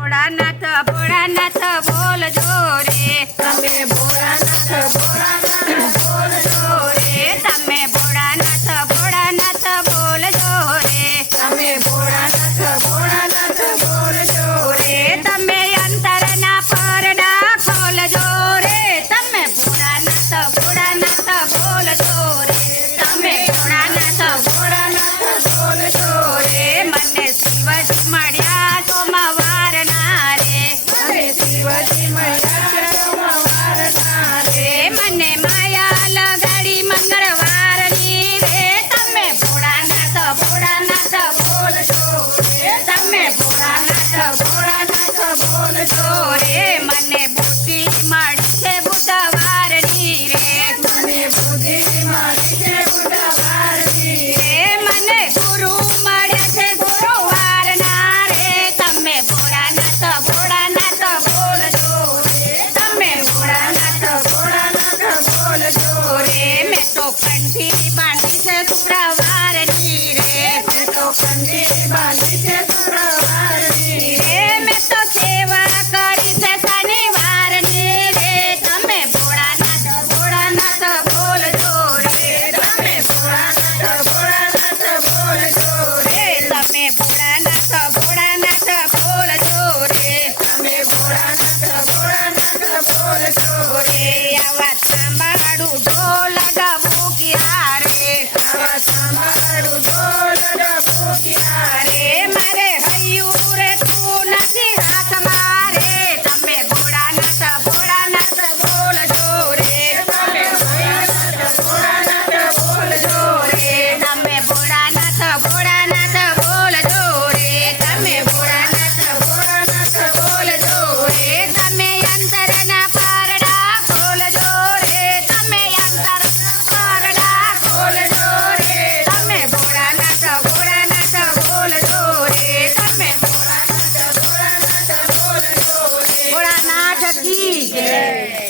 ભોળાનાથ ભોળાનાથ બોલજો રે, તમે ભોળાનાથ ભોળાનાથ બોલજો રે તમે ભોળાનાથ ભોળાનાથ બોલજો રે, તમે ભોળાનાથ ભોળાનાથ બોલજો રે તમે અંતરના પરડા ખોલજો રે, તમે ભોળાનાથ ભોળાનાથ બોલજો રે, તમે ભોળાનાથ ભોળાનાથ બોલજો રે મને શિવજી મળ્યા સોમવારના રે, મને શિવજી મળ્યા સોમવારના રે મને માયા લગાડી મંગળવારની રે, તમે ભોળાનાથ ભોળાનાથ બોલજો તમે ભોળાનાથ ભોળાનાથ બોલજો રે મને બુદ્ધિ મળી છે બુધવારની રે, મને બુદ્ધિ મળી છે બુધવારની રે મને ગુરુ મળ્યા છે ગુરુવારના રે, તમે ભોળાનાથ ભોળાનાથ બોલજો રે, તમે ભોળાનાથ ભોળાનાથ બોલજો રે મેં તો કંઠી બાંધી છે શુક્રવારની રે, મેં તો કંઠી બાંધી છે શુક્રવારની રે મેં તો સેવા કરી છે શનિવારની રે, તમે ભોળાનાથ ભોળાનાથ બોલજો રે, તમે ભોળાનાથ ભોળાનાથ બોલજો રે તમે ભોળાનાથ ભોળાનાથ બોલજો રે, તમે ભોળાનાથ ભોળાનાથ બોલજો રે આવા તાંબાડું ઢોલ ડબુકિયા રે, આવા સાંભળું ઢોલ ડબુકિયા રે મારે હૈયું રે તું નથી હાથમાં રે, તમે ભોળાનાથ ભોળાનાથ બોલજો રે, તમે ભોળાનાથ ભોળાનાથ બોલજો રે તમે ભોળાનાથ ભોળાનાથ બોલજો રે, તમે ભોળાનાથ ભોળાનાથ બોલજો રે તમે અંતરના પારડા ખોલજો રે, તમે અંતરના પારડા બોલજો રે તમે ભોળાનાથ ભોળાનાથ બોલજો રે, તમે ભોળાનાથ ભોળાનાથ બોલજો રે ભોળાનાથ કી જય.